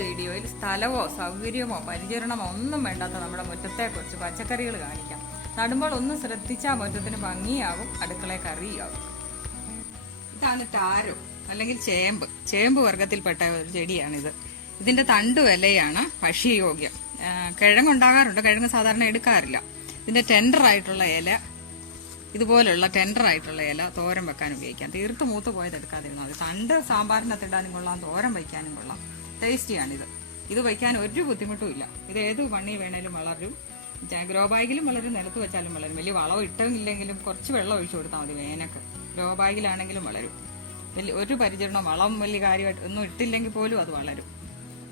വീഡിയോയിൽ സ്ഥലമോ സൗകര്യമോ പരിചരണമോ ഒന്നും വേണ്ടാത്ത നമ്മുടെ മുറ്റത്തെക്കുറിച്ച് പച്ചക്കറികൾ കാണിക്കാം. നടുമ്പോൾ ഒന്ന് ശ്രദ്ധിച്ചാൽ മുറ്റത്തിന് ഭംഗിയാകും, അടുക്കളയിൽ കറിയാകും. ഇതാണ് ടാരോ അല്ലെങ്കിൽ ചേമ്പ് വർഗത്തിൽപ്പെട്ട ഒരു ചെടിയാണിത്. ഇതിന്റെ തണ്ടു ഇലയാണ് ഭക്ഷ്യയോഗ്യം. കിഴങ്ങുണ്ടാകാറുണ്ട്, കിഴങ്ങ് സാധാരണ എടുക്കാറില്ല. ഇതിന്റെ ടെൻഡറായിട്ടുള്ള ഇല, ഇതുപോലുള്ള ടെൻഡറായിട്ടുള്ള ഇല തോരൻ വെക്കാൻ ഉപയോഗിക്കാം. തീർത്ത് മൂത്ത് പോയത് എടുക്കാതിരുന്നാൽ മതി. തണ്ട് സാമ്പാറിനകത്ത് ഇടാനും കൊള്ളാം, തോരൻ വയ്ക്കാനും കൊള്ളാം. ടേസ്റ്റിയാണിത്. ഇത് വയ്ക്കാൻ ഒരു ബുദ്ധിമുട്ടും ഇല്ല. ഇത് ഏത് മണ്ണി വേണേലും വളരും. ഗ്രോ ബാഗിലും വളരും, നിലത്ത് വെച്ചാലും വളരും. വലിയ വളം ഇട്ടില്ലെങ്കിലും കുറച്ച് വെള്ളം ഒഴിച്ചു കൊടുത്താൽ മതി. വേനക്ക് ഗ്രോ ബാഗിലാണെങ്കിലും വളരും. ഒരു പരിചരണം വളം വലിയ കാര്യമായിട്ട് ഒന്നും ഇട്ടില്ലെങ്കിൽ പോലും അത് വളരും.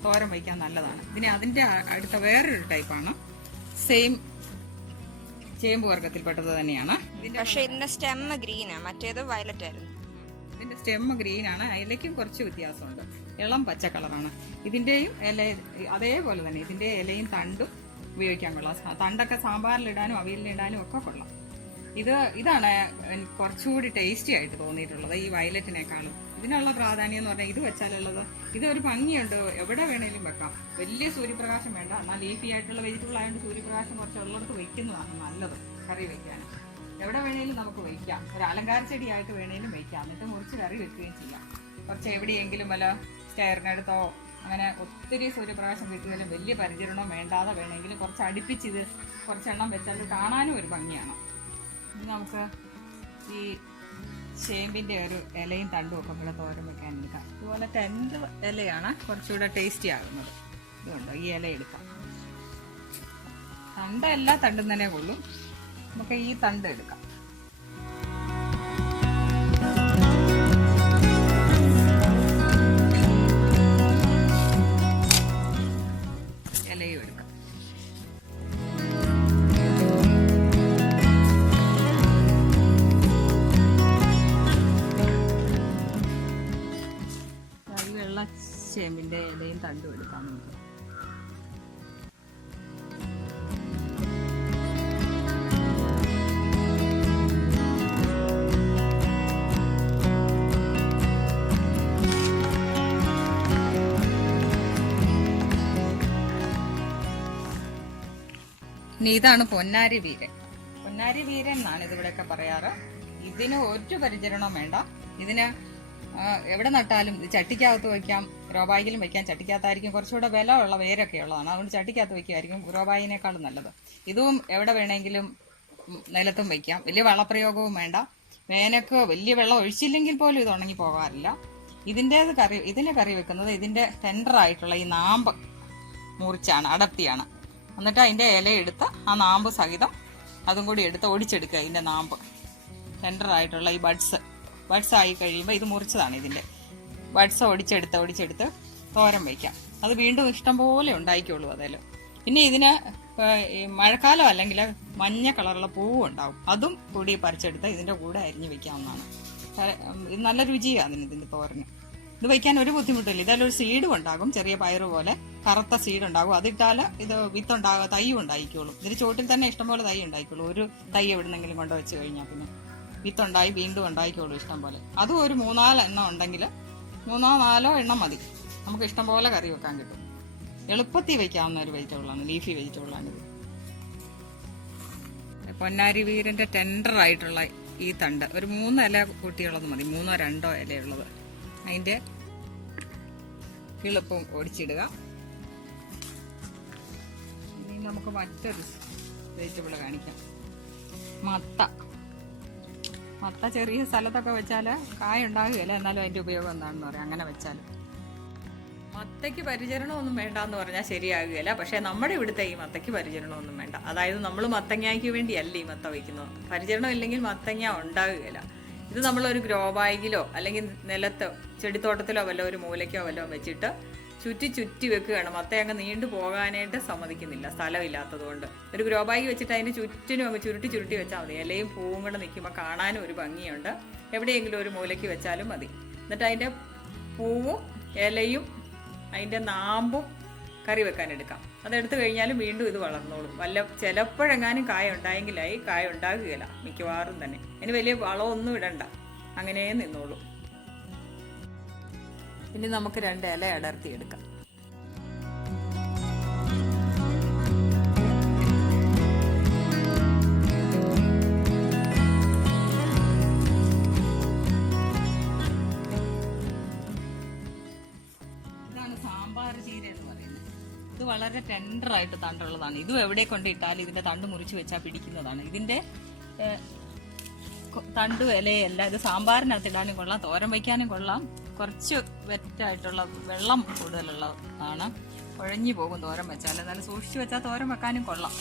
തോരൻ വയ്ക്കാൻ നല്ലതാണ്. അതിന്റെ അടുത്ത വേറൊരു ടൈപ്പാണ്, സെയിം ചേമ്പ് വർഗത്തിൽപ്പെട്ടത് തന്നെയാണ്. പക്ഷേ ഇതിന്റെ സ്റ്റെം ഗ്രീനാ, മറ്റേത് വയലറ്റ് ആയിരുന്നു. ഇതിന്റെ സ്റ്റെം ഗ്രീനാണ്, ഇലയ്ക്കും കുറച്ച് വ്യത്യാസമുണ്ട്. ഇളം പച്ച കളറാണ്. ഇതിന്റെയും ഇല അതേപോലെ തന്നെ, ഇതിന്റെ ഇലയും തണ്ടും ഉപയോഗിക്കാൻ കൊള്ളാം. തണ്ടൊക്കെ സാമ്പാറിലിടാനും അവിയലിനിടാനും ഒക്കെ കൊള്ളാം. ഇതാണ് കുറച്ചുകൂടി ടേസ്റ്റി ആയിട്ട് തോന്നിയിട്ടുള്ളത് ഈ വയലറ്റിനേക്കാളും. ഇതിനുള്ള പ്രാധാന്യം എന്ന് പറഞ്ഞാൽ ഇത് വെച്ചാലുള്ളത്, ഇതൊരു ഭംഗിയുണ്ട്, എവിടെ വേണേലും വെക്കാം. വലിയ സൂര്യപ്രകാശം വേണ്ട, എന്നാൽ ലീഫി ആയിട്ടുള്ള വെജിറ്റബിൾ ആയതുകൊണ്ട് സൂര്യപ്രകാശം കുറച്ച് ഉള്ളിടത്ത് വെക്കുന്നതാണ് നല്ലത് കറി വെക്കാൻ. എവിടെ വേണേലും നമുക്ക് വയ്ക്കാം. ഒരു അലങ്കാര ചെടിയായിട്ട് വേണേലും വയ്ക്കാം. എന്നിട്ട് മുറിച്ച് കറി വെക്കുകയും ചെയ്യാം. കുറച്ച് എവിടെയെങ്കിലും വല്ല സ്റ്റെയറിനടുത്തോ അങ്ങനെ ഒത്തിരി സൂര്യപ്രകാശം കിട്ടിയാലും വലിയ പരിചരണവും വേണ്ടാതെ വേണമെങ്കിലും കുറച്ച് അടുപ്പിച്ചിത് കുറച്ചെണ്ണം വെച്ചാൽ കാണാനും ഒരു ഭംഗിയാണ്. ഇനി നമുക്ക് ഈ ചേമ്പിന്റെ ഒരു ഇലയും തണ്ടും ഒക്കെ ഇവിടെ തോരൻ വെക്കാൻ എടുക്കാം. ഇതുപോലെ ടെൻഡ് ഇലയാണ് കുറച്ചുകൂടെ ടേസ്റ്റി ആകുന്നത്. ഇതുകൊണ്ടോ ഈ ഇല എടുക്കാം. തണ്ട് എല്ലാ തണ്ടും തന്നെ കൊള്ളും. നമുക്ക് ഈ തണ്ട് എടുക്കാം. ഇലയും എടുക്കാം. ചേമ്പിന്റെ ഇലയും തണ്ടും എടുക്കാം നമുക്ക്. ഇനി ഇതാണ് പൊന്നാരി വീരൻ. പൊന്നാരി വീരൻ എന്നാണ് ഇതിവിടെയൊക്കെ പറയാറ്. ഇതിന് ഒരു പരിചരണവും വേണ്ട. ഇതിന് എവിടെ നട്ടാലും ചട്ടിക്കകത്ത് വയ്ക്കാം, ഗ്രോബാഗിലും വയ്ക്കാം. ചട്ടിക്കകത്തായിരിക്കും കുറച്ചുകൂടെ വില ഉള്ള വേരൊക്കെ ഉള്ളതാണ്, അതുകൊണ്ട് ചട്ടിക്കകത്ത് വയ്ക്കുമായിരിക്കും ഗ്രോബാഗിനേക്കാളും നല്ലത്. ഇതും എവിടെ വേണമെങ്കിലും നിലത്തും വയ്ക്കാം. വലിയ വളപ്രയോഗവും വേണ്ട. വേനക്ക് വലിയ വെള്ളം ഒഴിച്ചില്ലെങ്കിൽ പോലും ഇത് ഉണങ്ങി പോകാറില്ല. ഇതിന് കറി വെക്കുന്നത് ഇതിന്റെ ടെൻഡറായിട്ടുള്ള ഈ നാമ്പ് മുറിച്ചാണ്, അടർത്തിയാണ്. എന്നിട്ട് അതിന്റെ ഇല എടുത്ത് ആ നാമ്പ് സഹിതം അതും കൂടി എടുത്ത് ഒടിച്ചെടുക്കുക. ഇതിന്റെ നാമ്പ് ടെൻഡറായിട്ടുള്ള ഈ ബഡ്സ് ആയി കഴിയുമ്പോൾ ഇത് മുറിച്ചതാണ്. ഇതിന്റെ ബഡ്സ് ഒടിച്ചെടുത്ത് തോരൻ വയ്ക്കാം. അത് വീണ്ടും ഇഷ്ടം പോലെ ഉണ്ടായിക്കോളൂ അതിൽ. പിന്നെ ഇതിന് മഴക്കാലം അല്ലെങ്കിൽ മഞ്ഞ കളറുള്ള പൂവും ഉണ്ടാവും. അതും കൂടി പറിച്ചെടുത്ത് ഇതിന്റെ കൂടെ അരിഞ്ഞു വെക്കാവുന്നതാണ്. ഇത് നല്ല രുചിയാണ് ഇതിന്റെ തോരന്. ഇത് വയ്ക്കാൻ ഒരു ബുദ്ധിമുട്ടില്ല. ഇതിലൊരു സീഡും ഉണ്ടാകും, ചെറിയ പയറ് പോലെ കറുത്ത സീഡ് ഉണ്ടാകും. അതിട്ടാൽ ഇത് തൈയും ഉണ്ടായിക്കോളും. ഇതിന് ചോട്ടിൽ തന്നെ ഇഷ്ടംപോലെ തൈ ഉണ്ടായിക്കോളൂ. ഒരു തൈ എവിടുന്നെങ്കിലും കൊണ്ടുവച്ച് കഴിഞ്ഞാൽ പിന്നെ വിത്തുണ്ടായി വീണ്ടും ഉണ്ടായിക്കോളൂ ഇഷ്ടം പോലെ. അതും ഒരു 3-4 എണ്ണം ഉണ്ടെങ്കിൽ 3-4 എണ്ണം മതി. നമുക്ക് ഇഷ്ടം പോലെ കറി വെക്കാൻ കിട്ടും. എളുപ്പത്തിൽ വയ്ക്കാവുന്ന ഒരു വെജിറ്റബിളാണ്, ലീഫി വെജിറ്റബിളാണിത്. പൊന്നാരി വീരന്റെ ടെൻഡറായിട്ടുള്ള ഈ തണ്ട് ഒരു 3 ഇല കൂട്ടിയുള്ളത് മതി, 3-2 ഇലയുള്ളത്. അതിന്റെ കിളുപ്പും ഒടിച്ചിടുക. ഇനി നമുക്ക് മറ്റൊരു വെജിറ്റബിൾ കാണിക്കാം, മത്ത ചെറിയ സ്ഥലത്തൊക്കെ വെച്ചാൽ കായ ഉണ്ടാകുകയില്ല, എന്നാലും അതിന്റെ ഉപയോഗം എന്താണെന്ന് പറയാം. അങ്ങനെ വെച്ചാൽ മത്തയ്ക്ക് പരിചരണമൊന്നും വേണ്ട എന്ന് പറഞ്ഞാൽ ശരിയാകുകയില്ല. പക്ഷേ നമ്മുടെ ഇവിടുത്തെ ഈ മത്തയ്ക്ക് പരിചരണമൊന്നും വേണ്ട. അതായത് നമ്മൾ മത്തങ്ങയ്ക്ക് വേണ്ടിയല്ല ഈ മത്ത വയ്ക്കുന്നത്. പരിചരണം ഇല്ലെങ്കിൽ മത്തങ്ങ ഉണ്ടാകുകയില്ല. ഇത് നമ്മളൊരു ഗ്രോ ബാഗിലോ അല്ലെങ്കിൽ നിലത്തോ ചെടിത്തോട്ടത്തിലോ വല്ല ഒരു മൂലയ്ക്കോ വല്ലോ വെച്ചിട്ട് ചുറ്റി വെക്കുകയാണ്. മത്ത അങ്ങ് നീണ്ടു പോകാനായിട്ട് സമ്മതിക്കുന്നില്ല, സ്ഥലമില്ലാത്തത് കൊണ്ട്. ഒരു ഗ്രോ ബാഗ് വെച്ചിട്ട് അതിന് ചുറ്റിനും അങ്ങ് ചുരുട്ടി വെച്ചാൽ മതി. ഇലയും പൂവും കൂടെ നിൽക്കുമ്പോൾ കാണാനും ഒരു ഭംഗിയുണ്ട്. എവിടെയെങ്കിലും ഒരു മൂലയ്ക്ക് വെച്ചാലും മതി. എന്നിട്ട് അതിൻ്റെ പൂവും ഇലയും അതിൻ്റെ നാമ്പും കറി വെക്കാനെടുക്കാം. അതെടുത്ത് കഴിഞ്ഞാലും വീണ്ടും ഇത് വളർന്നോളും. ചിലപ്പോഴെങ്ങാനും കായ ഉണ്ടായെങ്കിലായി, കായ ഉണ്ടാകുകയില്ല മിക്കവാറും തന്നെ. അതിന് വലിയ വളമൊന്നും ഇടണ്ട, അങ്ങനെ നിന്നോളും. ഇനി നമുക്ക് 2 ഇല അടർത്തിയെടുക്കാം. വളരെ ടെൻഡറായിട്ട് തണ്ടുള്ളതാണ്. ഇതും എവിടെ കൊണ്ടിട്ടാലും ഇതിന്റെ തണ്ട് മുറിച്ച് വെച്ചാൽ പിടിക്കുന്നതാണ്. ഇതിന്റെ തണ്ട് ഇലയല്ല. ഇത് സാമ്പാറിനകത്ത് ഇടാനും കൊള്ളാം, തോരൻ വയ്ക്കാനും കൊള്ളാം. കുറച്ച് വെറ്റായിട്ടുള്ള വെള്ളം കൂടുതലുള്ളതാണ്. കുഴഞ്ഞു പോകും തോരൻ വെച്ചാൽ. എന്നാലും സൂക്ഷിച്ചു വെച്ചാൽ തോരൻ വെക്കാനും കൊള്ളാം.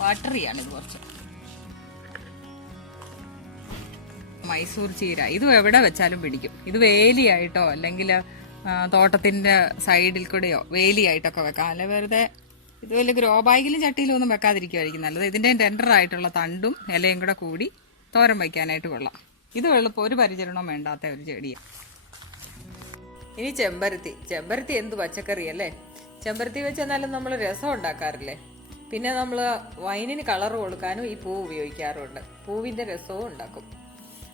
വാട്ടറിയാണ് ഇത് കുറച്ച്. മൈസൂർ ചീര ഇതും എവിടെ വെച്ചാലും പിടിക്കും. ഇത് വേലിയായിട്ടോ അല്ലെങ്കിൽ തോട്ടത്തിന്റെ സൈഡിൽ കൂടെയോ വേലിയായിട്ടൊക്കെ വെക്കാം. അല്ലെ വെറുതെ ഇത് വലിയ ഗ്രോ ബാഗിലും ചട്ടിയിലും ഒന്നും വെക്കാതിരിക്കുമായിരിക്കും നല്ലത്. ഇതിന്റെ ടെൻഡറായിട്ടുള്ള തണ്ടും ഇലയും കൂടെ കൂടി തോരൻ വയ്ക്കാനായിട്ട് കൊള്ളാം. ഇത് എളുപ്പം, ഒരു പരിചരണവും വേണ്ടാത്ത ഒരു ചെടിയാണ്. ഇനി ചെമ്പരത്തി എന്ത് പച്ചക്കറി അല്ലേ. ചെമ്പരത്തി വെച്ചെന്നാലും നമ്മൾ രസം ഉണ്ടാക്കാറില്ലേ. പിന്നെ നമ്മൾ വൈനിന് കളർ കൊടുക്കാനും ഈ പൂ ഉപയോഗിക്കാറുണ്ട്. പൂവിന്റെ രസവും ഉണ്ടാക്കും.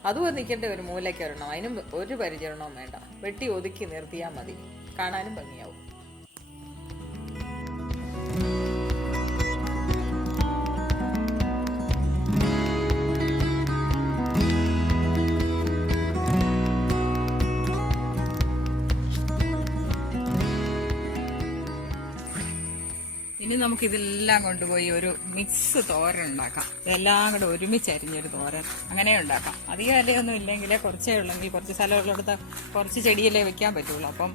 അതും നിൽക്കേണ്ട ഒരു മൂലയ്ക്ക് വരണം. അതിനും ഒരു പരിചരണവും വേണ്ട. വെട്ടി ഒതുക്കി നിർത്തിയാൽ മതി. കാണാനും ഭംഗിയാവും. ഇനി നമുക്ക് ഇതെല്ലാം കൊണ്ടുപോയി ഒരു മിക്സ് തോരൻ ഉണ്ടാക്കാം. ഇതെല്ലാം കൂടെ ഒരുമിച്ച് അരിഞ്ഞൊരു തോരൻ അങ്ങനെ ഉണ്ടാക്കാം. അധികം ഇലയൊന്നും ഇല്ലെങ്കിൽ, കുറച്ചേ ഉള്ളെങ്കിൽ, കുറച്ച് സ്ഥലമുള്ളിടത്ത് കുറച്ച് ചെടിയിലേ വെക്കാൻ പറ്റുള്ളൂ. അപ്പം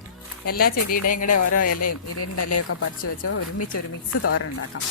എല്ലാ ചെടിയുടെയും കൂടെ ഓരോ ഇലയും ഇരുണ്ട ഇലയൊക്കെ പറിച്ച് വെച്ചോ ഒരുമിച്ച് ഒരു മിക്സ് തോരൻ ഉണ്ടാക്കാം.